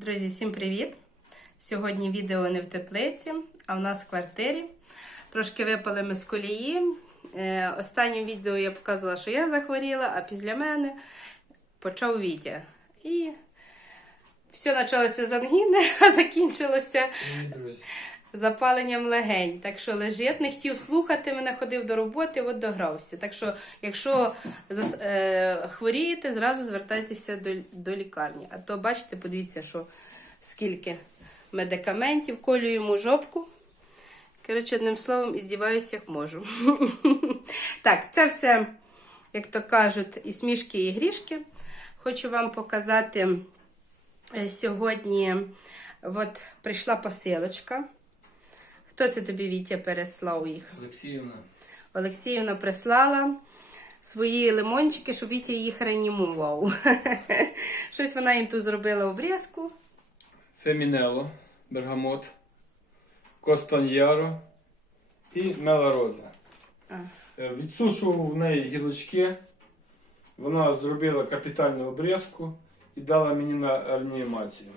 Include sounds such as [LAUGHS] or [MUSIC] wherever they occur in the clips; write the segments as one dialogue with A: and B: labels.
A: Друзі, всім привіт! Сьогодні відео не в теплиці, а в нас в квартирі. Трошки випали ми з колії. Е, Останнім відео я показувала, що я захворіла, а після мене почав Вітя. І все почалося з ангіни, [LAUGHS] а закінчилося
B: Друзі.
A: Запаленням легень. Так що лежить, не хотів слухати, мене ходив до роботи, от догрався. Так що, якщо е, хворієте, зразу звертайтеся до, до лікарні. А то бачите, подивіться, що скільки медикаментів, колю йому жопку. Коротше, одним словом, іздіваюся, як можу. [LAUGHS] так, це все, як то кажуть, і смішки, і грішки. Хочу вам показати е, сьогодні. От прийшла посилочка. Хто це тобі Вітя переслав їх?
B: Олексіївна.
A: Олексіївна прислала свої лимончики, щоб Вітя їх реанімував. [LAUGHS] Щось вона їм тут зробила обрізку.
B: Фемінело, Бергамот, Костаньяро і Мелароза. Е, Відсушував в неї гілочки. Вона зробила капітальну обрізку і дала мені на реанімацію.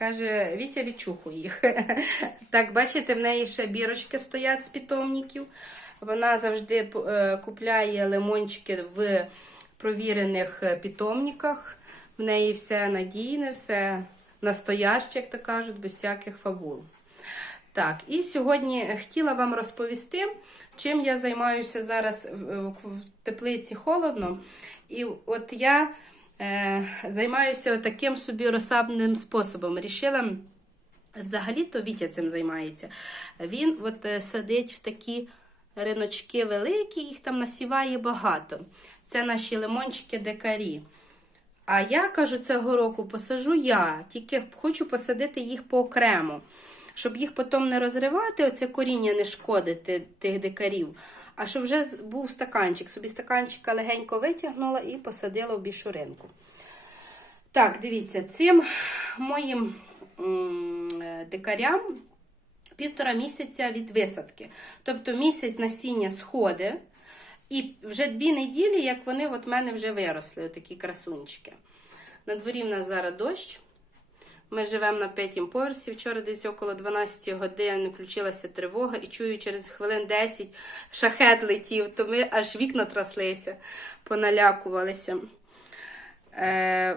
A: Каже, Вітя відчуху їх. [LAUGHS] так, бачите, в неї ще бірочки стоять з питомників. Вона завжди е, купляє лимончики в провірених е, питомниках. В неї все надійне, все настояще, як то кажуть, без всяких фабул. Так, і сьогодні хотіла вам розповісти, чим я займаюся зараз в теплиці холодно. І от я займаюся таким собі розсадним способом. Рішила, взагалі-то Вітя цим займається. Він от е, садить в такі риночки великі, їх там насіває багато. Це наші лимончики декарі. А я кажу, цього року посажу я, тільки хочу посадити їх поокремо, щоб їх потім не розривати, оце коріння не шкодити тих дикарів. А щоб вже був стаканчик. Собі стаканчика легенько витягнула і посадила в бішуринку. Так, дивіться, цим моїм е, дикарям півтора місяця від висадки. Тобто місяць насіння сходи, і вже дві неділі, як вони от мене вже виросли, отакі красунчики. На дворі в нас зараз дощ. Ми живемо на п'ятім поверсі. Вчора десь около 12 годин включилася тривога і чую через хвилин 10 шахет летів, то ми аж вікна траслися, поналякувалися. Е,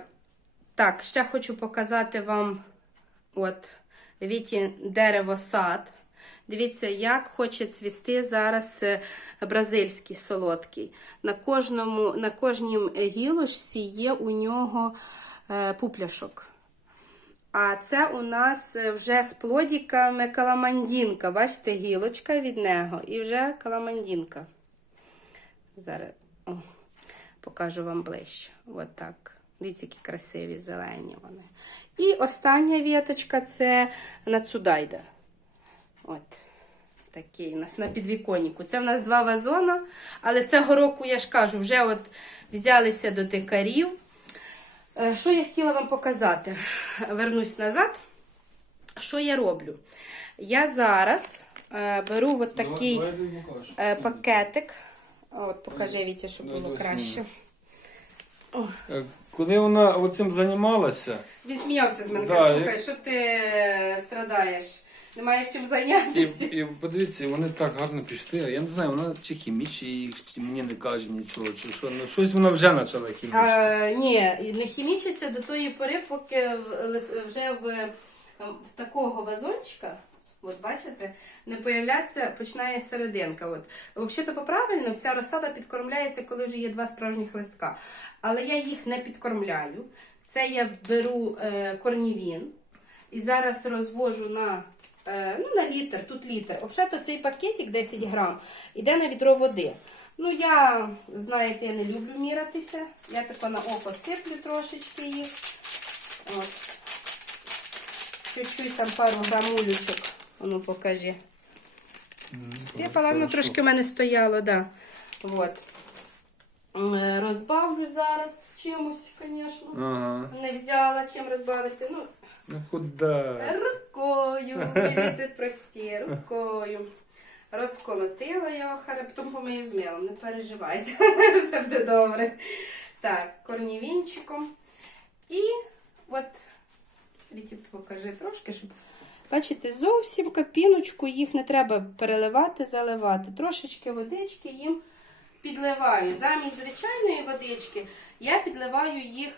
A: так, ще хочу показати вам от Віті дерево-сад. Дивіться, як хоче цвісти зараз е, бразильський солодкий. На, кожному, на кожній гілочці є у нього е, пупляшок. А це у нас е, вже з плодиками каламандінка. Бачите, гілочка від нього і вже каламандінка. Зараз о, покажу вам ближче. От так. Дивіться, які красиві зелені вони. І остання віточка це нацудайда. От. Такий у нас на підвіконнику. Це в нас два вазона, але цього року, я ж кажу, вже от взялися до дикарів. Е, Що я хотіла вам показати? Вернусь назад. Що я роблю? Я зараз е, беру от такий е, пакетик. От, покажи, Вітя, щоб було краще.
B: Е, Коли вона цим займалася,
A: Він сміявся з мене.
B: Да,
A: слухай, що ти страдаєш? Не маєш чим зайнятися.
B: і подивіться, вони так гарно пішли. а Я не знаю, вона чи хімічить їх, чи мені не каже нічого, чи що. Ну, щось вона вже почала хімічити.
A: А, ні, і не хімічиться до тої пори, поки в- лис- вже в, в такого вазончика, от бачите, не появляться, починає серединка. От. Взагалі-то по-правильно, вся розсада підкормляється, коли вже є два справжніх листка. Але я їх не підкормляю. Це я беру е, корнівін і зараз розвожу на, ну, на літр, тут літр. Взагалі-то цей пакетик 10 грам іде на відро води. Ну, я, знаєте, я не люблю міратися. Я тако на око сиплю трошечки їх. От. Чуть-чуть там пару грамулючок. Ну, покажи. Сипала, ну трошки в мене стояло, да. Вот. Е, Розбавлю зараз чимось, звісно.
B: Ага.
A: Не взяла чим розбавити. Ну,
B: Ну куди?
A: рукою. [LAUGHS] Мені прості, рукою. Розколотила його, хара, потім помию з милом, не переживайте. [LAUGHS] Все буде добре. Так, корнівінчиком. І от Вітя покажи трошки, щоб. Бачите, зовсім капіночку їх не треба переливати, заливати. Трошечки водички їм підливаю. Замість звичайної водички я підливаю їх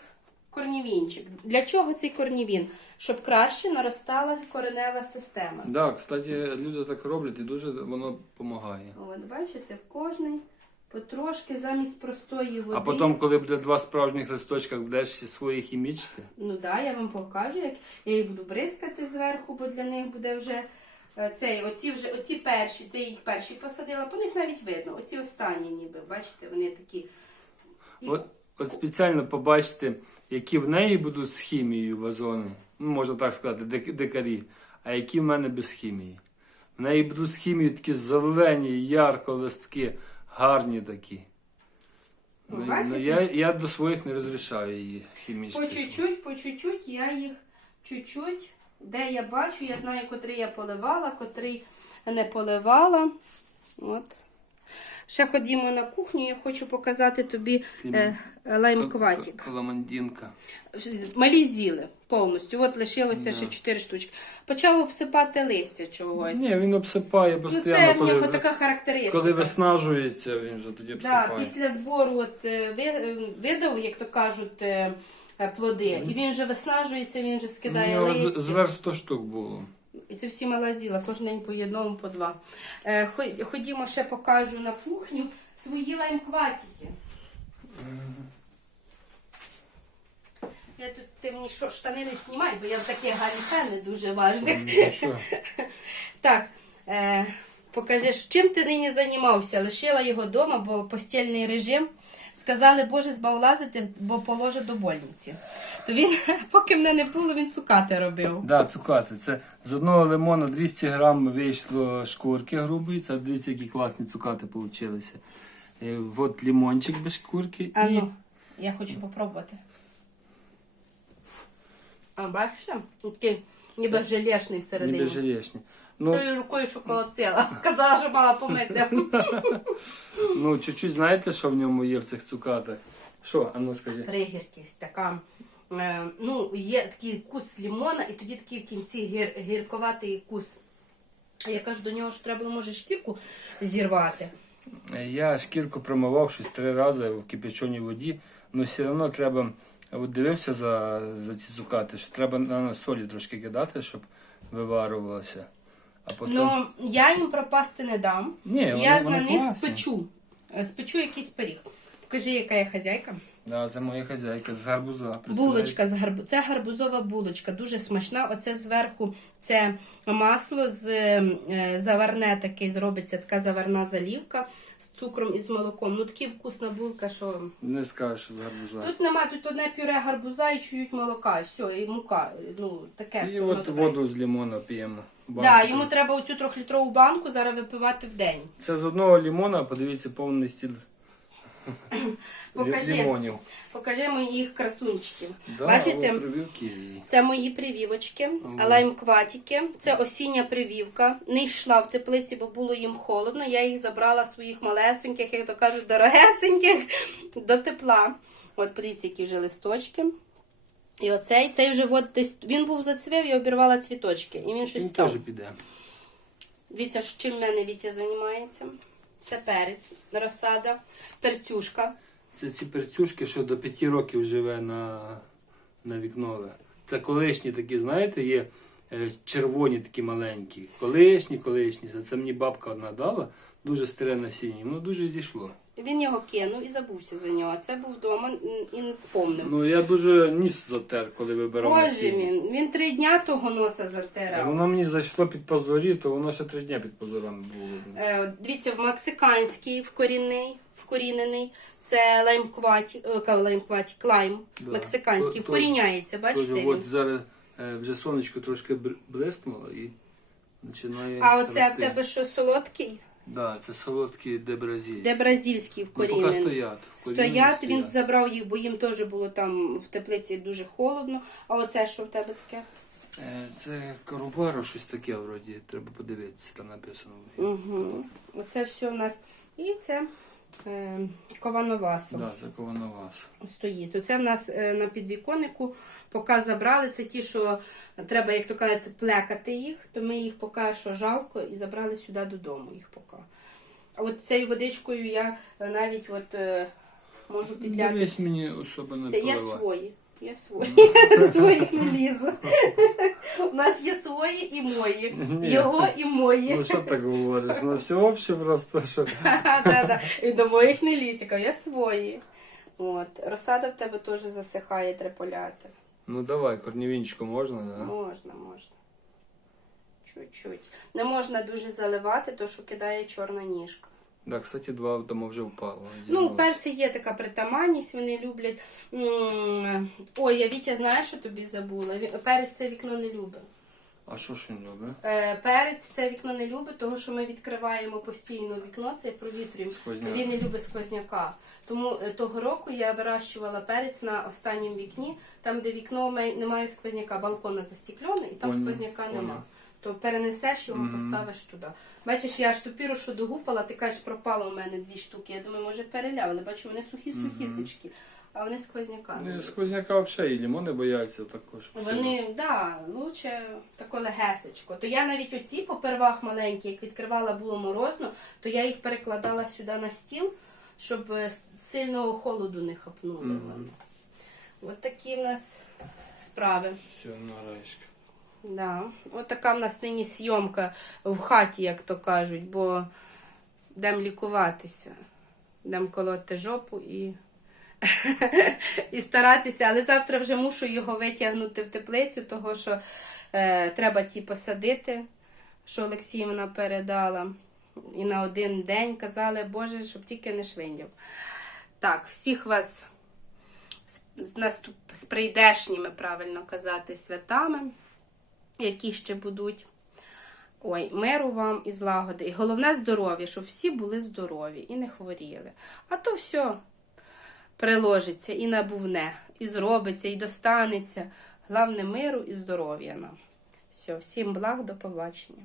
A: корнівінчик. Для чого цей корнівін? Щоб краще наростала коренева система.
B: Да, кстати, люди так роблять і дуже воно допомагає.
A: От бачите, в кожний потрошки замість простої води.
B: А потім, коли буде два справжніх листочка, будеш свої хімічити.
A: Ну так, да, я вам покажу, як я їх буду бризкати зверху, бо для них буде вже е, цей, оці вже оці перші, це їх перші посадила, по них навіть видно. Оці останні ніби, бачите, вони такі. І-
B: От, от спеціально побачити, які в неї будуть з хімією вазони. Ну, можна так сказати, дикарі, а які в мене без хімії. В неї будуть з хімією такі зелені, ярко листки, гарні такі.
A: Ну,
B: Ну, ну, я, я до своїх не розрішаю її хімічно.
A: По чуть-чуть, по чуть-чуть я їх чуть-чуть, де я бачу, я знаю, котрий я поливала, котрий не поливала. От. Ще ходімо на кухню, я хочу показати тобі е, лаймкватик.
B: Каламандінка.
A: Малі з'їли повністю. От лишилося ще 4 штучки. Почав обсипати листя чогось.
B: Ні, він обсипає
A: ну,
B: постійно,
A: це в нього така характеристика.
B: коли виснажується, він же тоді обсипає.
A: Да, після збору от, е, е, видав, як то кажуть, е, плоди, і він вже виснажується, він вже скидає листя.
B: зверх 100 штук було.
A: І це всі мала з'їла, кожен день по одному, по два. Е, Ходімо, ще покажу на кухню свої лаймкватики. Я тут ти мені що, штани не знімай, бо я в таких галіфе не дуже важних.
B: Ну. [LAUGHS]
A: Так, е, покажи, чим ти нині займався? Лишила його вдома, бо постільний режим. Сказали, Боже, збав лазити, бо положе до больниці. То він, [LAUGHS] поки мене не було, він сукати робив.
B: Да, цукати. Це з одного лимона 200 грам вийшло шкурки грубої. Це дивіться, які класні цукати получилися. Е, От лимончик без шкурки.
A: А
B: і...
A: ну, я хочу попробувати. А бачите? Такий ніби желешний всередині.
B: Ніби желешні. Ну,
A: Тою рукою шоколотила. [LAUGHS] Казала, що мала помити. [LAUGHS]
B: ну, чуть-чуть знаєте, що в ньому є в цих цукатах? Що? А ну скажи.
A: Пригіркість така. Е, ну, є такий кус лімона, і тоді такий в кінці гір, гірковатий кус. Я кажу, до нього ж треба було, може шкірку зірвати.
B: Я шкірку промивав щось три рази в кипяченій воді, але все одно треба. От дивився за, за ці цукати, що треба на солі трошки кидати, щоб виварувалося. А потім.
A: Ну, я їм пропасти не дам.
B: Ні,
A: я
B: вони-
A: з
B: вони
A: на них
B: класні.
A: спечу. Е, Спечу якийсь пиріг. Покажи, яка я хазяйка.
B: Да, це моя хазяйка з гарбуза.
A: Булочка з гарбу... Це гарбузова булочка, дуже смачна. Оце зверху це масло з е, заварне таке зробиться, така заварна залівка з цукром і з молоком. Ну такий вкусна булка, що
B: Не скажеш, що з гарбуза.
A: тут нема, тут одне пюре гарбуза і чуть молока, і все, і мука. Ну таке
B: І
A: все.
B: от воду з лимона п'ємо.
A: Да, йому треба оцю трьохлітрову банку зараз випивати в день.
B: Це з одного лимона, подивіться, повний стіл [LAUGHS]
A: Покажи. Покажи моїх красунчиків.
B: Да,
A: Бачите?
B: от прививки.
A: Це мої привівочки,
B: Ага.
A: лаймкватики. Це осіння привівка. Не йшла в теплиці, бо було їм холодно. Я їх забрала своїх малесеньких, як то кажуть, дорогесеньких [LAUGHS] до тепла. От подивіться, які вже листочки. І оцей, цей вже от десь він був зацвів, я обірвала цвіточки. І він щось
B: Він
A: став.
B: теж піде.
A: Вітя, ж чим в мене Вітя займається? Це перець, розсада, перцюшка.
B: Це ці перцюшки, що до п'яти років живе на, на вікнове. Це колишні такі, знаєте, є е, червоні такі маленькі. Колишні, колишні. Це- Це мені бабка одна дала, дуже старе насіння, воно дуже зійшло.
A: Він його кинув і забувся за нього. Це був вдома і не спомнив.
B: Ну я дуже ніс затер, коли вибирав
A: Боже
B: насіння.
A: він, він три дня того носа
B: А
A: затирав.
B: Воно мені зайшло під позорі, то воно ще три дні під позорами було.
A: Е, дивіться, в мексиканський вкорінний, вкорінений, це лаймкваті, е, ка- лаймкваті, клайм,
B: Да.
A: мексиканський,
B: То- то-
A: вкоріняється, бачите?
B: Тож,
A: він?
B: от зараз е, вже сонечко трошки бр- блискнуло і починає.
A: А оце в
B: рости.
A: тебе що солодкий?
B: Да, це солодкі де бразильські.
A: в бразильський
B: Ну, поки стоять. вкорінені
A: Стоять, він забрав їх, бо їм теж було там в теплиці дуже холодно. А оце що в тебе таке?
B: Е, Це карубаро, щось таке вроді, треба подивитися, там написано.
A: Угу. Оце все в нас. І це ковановасом
B: Да, закована ковановас.
A: стоїть. Оце в нас е, на підвіконнику, поки забрали, це ті, що треба, як то кажуть, плекати їх, то ми їх поки що жалко і забрали сюди додому їх поки. А от цією водичкою я е, навіть от, е, можу підляти.
B: Дивись мені особливо.
A: Це є свої. Є свої. Твоїх не лізу. [LAUGHS] У нас є свої і мої.
B: Ні.
A: Його і мої.
B: Ну що так говориш? Ну все обще просто, що... [LAUGHS]
A: Да-да. І до моїх не лізь, я кажу, я свої. От. Розсада в тебе теж засихає, треба поляти.
B: Ну давай, корнівінчику можна, да?
A: Можна, можна. Чуть-чуть. Не можна дуже заливати, то що кидає чорна ніжка.
B: Да, кстати, два дома вже впало.
A: Ну, перці є така притаманність, вони люблять. Ой, я Вітя, знаєш, що тобі забула? Перець це вікно не любить.
B: А що ж він любить?
A: Е, Перець це вікно не любить, тому що ми відкриваємо постійно вікно, це провітрюємо. Він не любить сквозняка. Тому е, того року я вирощувала перець на останньому вікні, там, де вікно немає сквозняка, балкон застеклений, і там
B: Понял,
A: сквозняка
B: понял.
A: То перенесеш його, поставиш туди. Бачиш, я аж тупіру, що догупала, ти кажеш, пропало у мене дві штуки. Я думаю, може перелявили. Бачу, вони сухі-сухі сички, а вони сквозняка.
B: Ну, сквозняка взагалі і лімони бояться також.
A: Вони, да, лучше тако легесечко. То я навіть оці попервах маленькі, як відкривала було морозно, то я їх перекладала сюди на стіл, щоб е, сильного холоду не хапнули вони. От такі в нас справи.
B: Все, нарешті.
A: Да. От така в нас нині зйомка в хаті, як то кажуть, бо йдемо лікуватися. Йдемо колоти жопу і, [LAUGHS] і старатися. Але завтра вже мушу його витягнути в теплицю, того що е, треба ті посадити, що Олексіївна передала. І на один день казали, Боже, щоб тільки не швиндяв. Так, всіх вас з, наступ, з прийдешніми, правильно казати, святами які ще будуть. Ой, миру вам і злагоди. І головне здоров'я, щоб всі були здорові і не хворіли. А то все приложиться і набувне, і зробиться, і достанеться. Головне миру і здоров'я нам. Все, всім благ, до побачення.